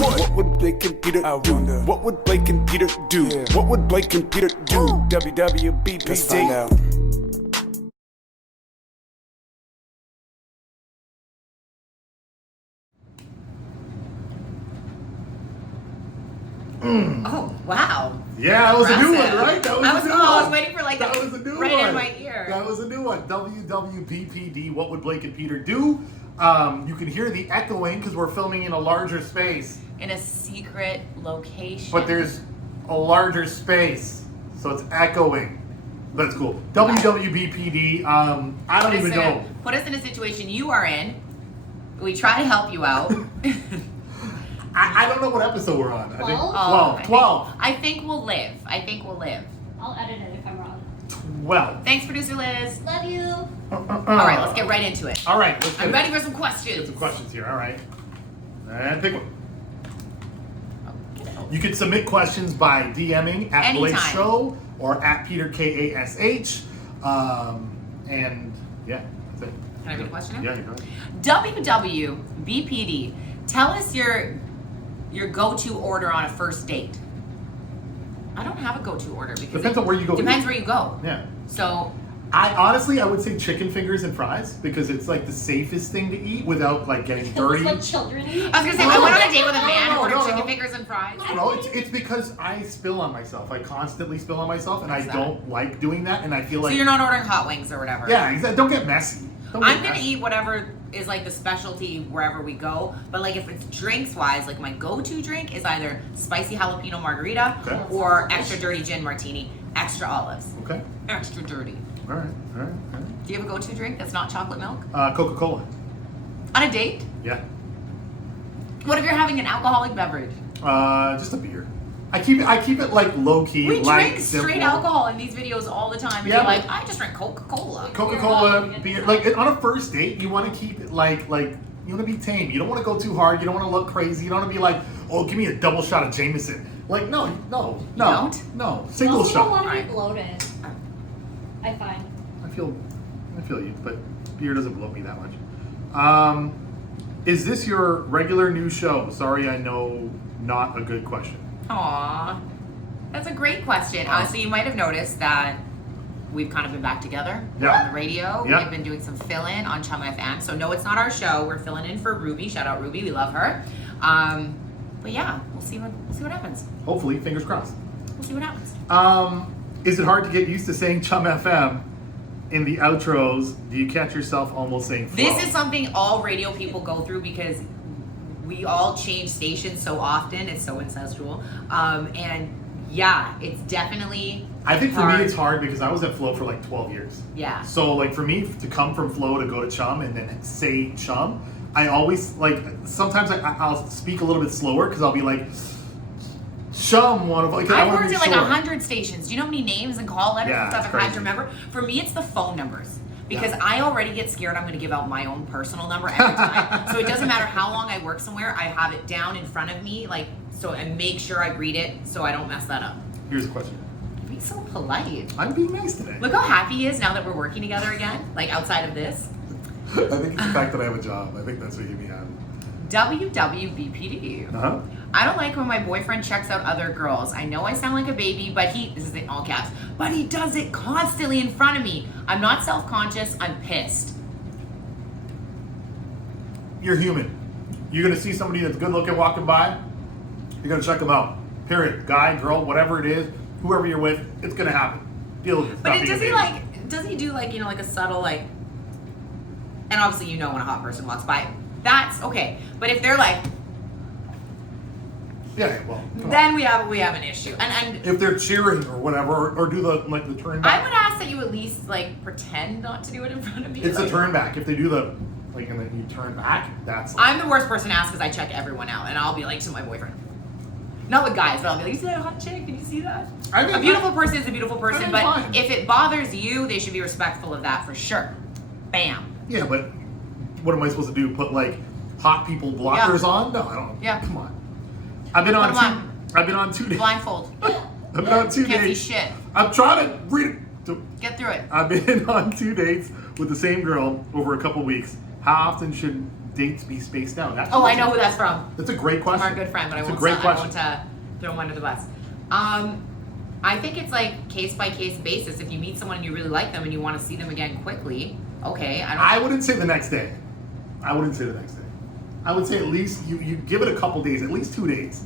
What would Blake and Peter do? What would Blake and Peter do? Yeah. What would Blake and Peter do? WWBPD. Let's find out. Oh, wow. Yeah, that was a new one, right? That was a new one. I was waiting for like that was a new right one. in my ear. That was a new one. WWBPD, What Would Blake and Peter Do? You can hear the echoing because we're filming in a larger space. In a secret location. But there's a larger space, so it's echoing. That's cool. WWBPD, I don't even know. Put us in a situation you are in. We try to help you out. I don't know what episode we're on. 12? I think Oh, 12. I think we'll live. I'll edit it if I'm wrong. 12. Thanks, producer Liz. Love you. All right, let's get right into it. All right, let's get I'm it. ready for some questions. Get some questions here. All right. And pick one. You can submit questions by DMing at Anytime. Blake Show or at Peter KASH. And yeah, that's it. Can I read a question now? Yeah, you go ahead. WWBPD. Tell us your go-to order on a first date. I don't have a go-to order because Depends on where you go. Depends where you go. Yeah. So I would say chicken fingers and fries because it's like the safest thing to eat without like getting dirty. It's what children eat. I was gonna say, I went on a date with a man No, who ordered no, chicken no. fingers and fries. No, it's because I spill on myself. I constantly spill on myself, and I What's that? don't like doing that. And I feel like So you're not ordering hot wings or whatever. yeah, exactly. Don't get messy. Don't get I'm gonna messy. eat whatever is like the specialty wherever we go. But like if it's drinks wise, like my go-to drink is either spicy jalapeno margarita Okay. or extra dirty gin martini, extra olives, Okay. extra dirty. All right. All right. Do you have a go-to drink that's not chocolate milk? Coca-Cola. On a date? Yeah. What if you're having an alcoholic beverage? Just a beer. I keep it like low key, We light, drink simple. straight alcohol in these videos all the time. And Yeah, you're but- like, I just drink Coca-Cola. Coca-Cola, beer. Like on a first date, you want to keep it like you want to be tame. You don't want to go too hard. You don't want to look crazy. You don't want to be like, oh, give me a double shot of Jameson. Like no, don't? single also don't shot. want to Alright. be bloated. I find. I feel you, but beer doesn't bloat me that much. Is this your regular new show? Sorry, I know, not a good question. Aw, that's a great question. So you might have noticed that we've kind of been back together Yeah. on the radio. Yeah. We've been doing some fill-in on CHUM FM. So no, it's not our show. We're filling in for Ruby. Shout out Ruby, we love her. But yeah, we'll see what happens. Hopefully, fingers crossed. We'll see what happens. Is it hard to get used to saying CHUM FM in the outros? Do you catch yourself almost saying flow? This is something all radio people go through because we all change stations so often. It's so incestual. And yeah, it's definitely I think for hard. me it's hard because I was at Flow for like 12 years. Yeah. So like for me to come from Flow to go to CHUM and then say CHUM, I always like sometimes I'll speak a little bit slower because I'll be like CHUM one of like I I've wanna worked be at like short. 100 stations. Do you know how many names and call letters Yeah, and stuff it's I've had to crazy. remember? For me, it's the phone numbers. Because Yeah. I already get scared I'm going to give out my own personal number every time. So it doesn't matter how long I work somewhere, I have it down in front of me, like so, and make sure I read it so I don't mess that up. Here's a question. Be so polite. I'm being nice today. Look how happy he is now that we're working together again, like outside of this. I think it's the fact that I have a job. I think that's what you mean. WWBPD. Uh-huh. I don't like when my boyfriend checks out other girls. I know I sound like a baby, but this is in all caps, but he does it constantly in front of me. I'm not self-conscious, I'm pissed. You're human. You're gonna see somebody that's good looking walking by, you're gonna check them out. Period. Guy, girl, whatever it is, whoever you're with, it's gonna happen. Deal with it. But Stop being a baby. does he do like, like a subtle like, and obviously when a hot person walks by, that's okay. But if they're like, Yeah, well, come then on. we have an issue. And If they're cheering or whatever, or do the turn I back. would ask that you at least like pretend not to do it in front of me. It's like, a turn back. If they do the and then you turn back, that's I'm the worst person to ask because I check everyone out, and I'll be like to my boyfriend. Not with guys, but I'll be like, you see that hot chick? Did you see that? I mean, A beautiful person is a beautiful person, mean, but fine. if it bothers you, they should be respectful of that for sure. Bam. Yeah, but what am I supposed to do? Put like hot people blockers on? No, I don't. Yeah. Come on. I've been on Put 'em I've been on 2 days. Blindfold. I've been on 2 Can't see dates. shit. I'm trying to read it. Get through it. I've been on 2 dates with the same girl over a couple weeks. How often should dates be spaced out? Actually, Oh, I know who that's from. That's a great question. From our good friend, but That's I a great question. won't throw him under the bus. I think it's like case by case basis. If you meet someone and you really like them and you want to see them again quickly, okay. I wouldn't say the next day. I wouldn't say the next day. I would say at least you give it a couple days, at least 2 days.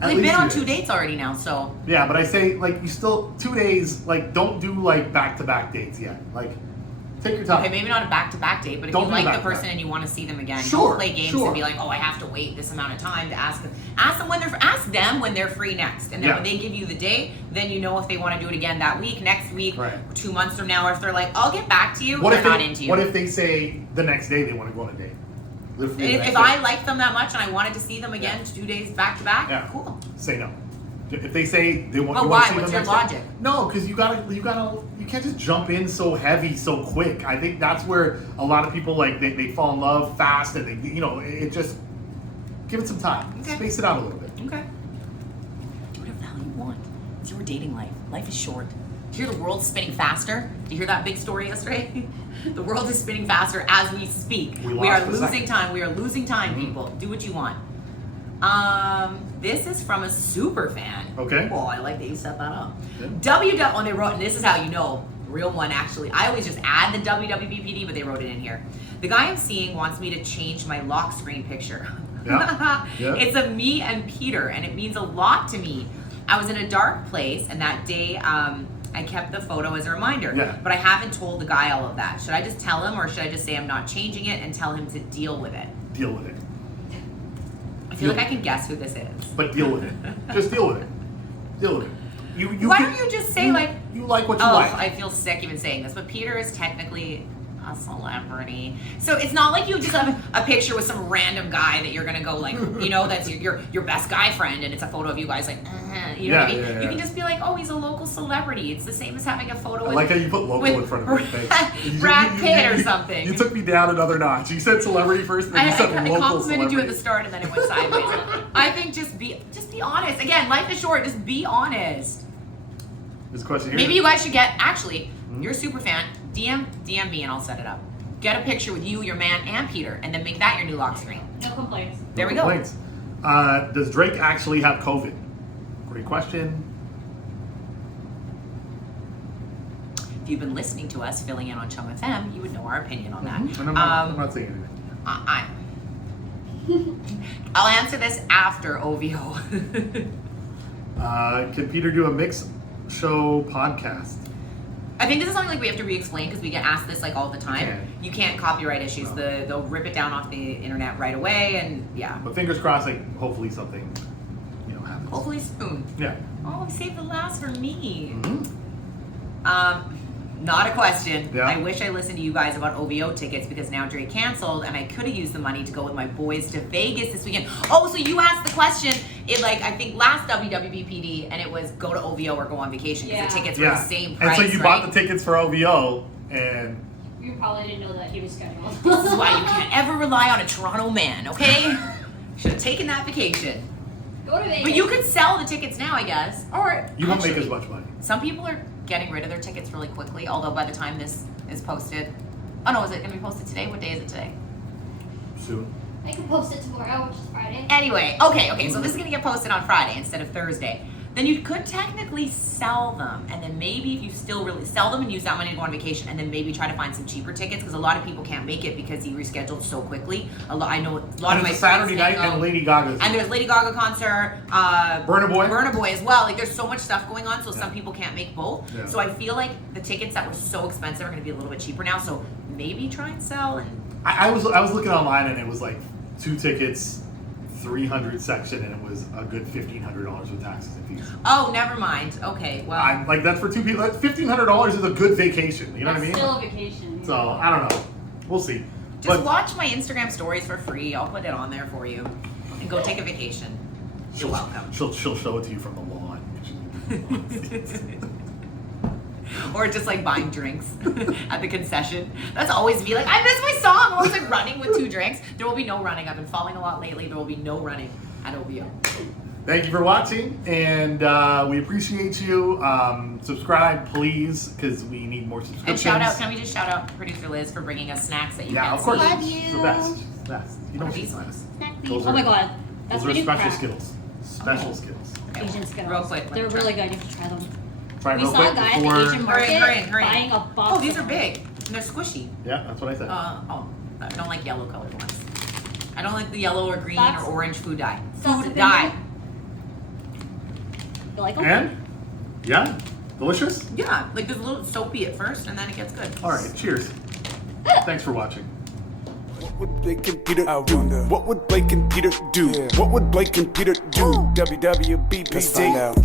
They've been on 2 dates already now, so. Yeah, but I say like you still 2 days. Like don't do like back-to-back dates yet. Like take your time. Okay, maybe not a back-to-back date, but if Don't you do like the back-to-back. person and you want to see them again, Sure, don't play games sure. and be like, oh, I have to wait this amount of time to ask them. Ask them when they're free next, and then Yeah. when they give you the date, then you know if they want to do it again that week, next week, Right. 2 months from now, or if they're like, I'll get back to you, What they're if not they, into you. What if they say the next day they want to go on a date? They're free the next If day. I liked them that much and I wanted to see them again 2 days back to back, Yeah. cool. Say no. If they say they want, But you why? want to see What's them your next day- logic? No, because you can't just jump in so heavy so quick. I think that's where a lot of people like they fall in love fast and they it just give it some time, Okay. space it out a little bit. Okay. Do whatever the hell you want. It's your dating life. Life is short. Do you hear the world's spinning faster? Did you hear that big story yesterday? The world is spinning faster as we speak. We We are lost a losing second. time. We are losing time, people. Do what you want. This is from a super fan. Okay. Oh, I like that you set that up. Yeah. And they wrote, and this is how you know, real one actually. I always just add the WWBPD, but they wrote it in here. The guy I'm seeing wants me to change my lock screen picture. Yeah. Yeah. It's of me and Peter, and it means a lot to me. I was in a dark place, and that day I kept the photo as a reminder. Yeah. But I haven't told the guy all of that. Should I just tell him, or should I just say I'm not changing it and tell him to deal with it? Deal with it. I feel like I can guess who this is. But deal with it. Just deal with it. Deal with it. You Why can- don't you just say like, you like what you oh, like. I feel sick even saying this, but Peter is technically a celebrity. So it's not like you just have a picture with some random guy that you're gonna go like, that's your best guy friend, and it's a photo of you guys like, you know what I mean? Yeah. You can just be like, oh, he's a local celebrity. It's the same as having a photo I with like how you put local in front of it. Thanks. Brad Pitt or something. You took me down another notch. You said celebrity first, then you said I local complimented celebrity. you at the start, and then it went sideways. I think just be honest. Again, life is short. Just be honest. There's a question here. Maybe you guys should get, actually, you're a super fan, DM me and I'll set it up. Get a picture with you, your man, and Peter, and then make that your new lock screen. No complaints. There we go. Complaints. Does Drake actually have COVID? Great question. If you've been listening to us filling in on CHUM FM, you would know our opinion on that. And I'm not saying anything. I'll answer this after OVO. Can Peter do a mix show podcast? I think this is something like we have to re-explain because we get asked this like all the time. can. You can't copyright issues. No. They'll rip it down off the internet right away, and yeah. But fingers crossed, like hopefully something, happens. Hopefully soon. Yeah. Oh, save the last for me. Mm-hmm. Not a question. Yeah. I wish I listened to you guys about OVO tickets because now Drake canceled and I could have used the money to go with my boys to Vegas this weekend. Oh, so you asked the question, I think last WWBPD, and it was go to OVO or go on vacation because the Yeah. tickets were the same price, And so you right? bought the tickets for OVO, and You probably didn't know that he was scheduled. This is why you can't ever rely on a Toronto man, okay? Should have taken that vacation. Go to Vegas. But you could sell the tickets now, I guess. Or you won't make actually, as much money. Some people are getting rid of their tickets really quickly, although by the time this is posted, oh no, is it going to be posted today? What day is it today? Soon. I can post it tomorrow, which is Friday. Anyway, okay, so this is going to get posted on Friday instead of Thursday. Then you could technically sell them, and then maybe if you still really sell them and use that money to go on vacation, and then maybe try to find some cheaper tickets because a lot of people can't make it because he rescheduled so quickly. I know a lot of my It's a Saturday friends night can't and go. Lady Gaga's. And there's Lady Gaga concert, Burna Boy as well. Like there's so much stuff going on, so Yeah. some people can't make both. Yeah. So I feel like the tickets that were so expensive are going to be a little bit cheaper now. So maybe try and sell. And I was looking online and it was like 2 tickets, 300 section, and it was a good $1,500 with taxes and fees. oh, never mind. Okay, well, I'm like that's for 2 people. That's $1,500 is a good vacation. You know That's what I mean? still a vacation. So I don't know. We'll see. just watch my Instagram stories for free. I'll put it on there for you, and go take a vacation. You're welcome. She'll show it to you from the lawn. Or just like buying drinks at the concession. That's always me. Like, I miss my song. I'm always like running with 2 drinks. There will be no running. I've been falling a lot lately. There will be no running at OVO. Thank you for watching, and we appreciate you. Subscribe, please, because we need more And subscriptions. can we just shout out producer Liz for bringing us snacks that you Yeah, can't of course. see? Love She's the you. best. That's you What know are these ones? Those Oh are- my god. That's those my are new special crack. Skittles. Special Skittles. Okay, Asian Skittles. Real quick. let They're me try. really good. You have to try them. Try it We real saw quick a guy at before. the Asian market Hurry. buying a box. Oh, these of are them. big. And they're squishy. Yeah, that's what I said. I don't like yellow colored ones. I don't like the yellow or green That's- or orange food dye. That's Food a dye. big- You like them? And yeah, delicious. Yeah, like there's a little soapy at first, and then it gets good. All right, cheers. Thanks for watching. What would Blake and Peter do? What would Blake and Peter do? What would Blake and Peter do? WWBPD. Let's find out.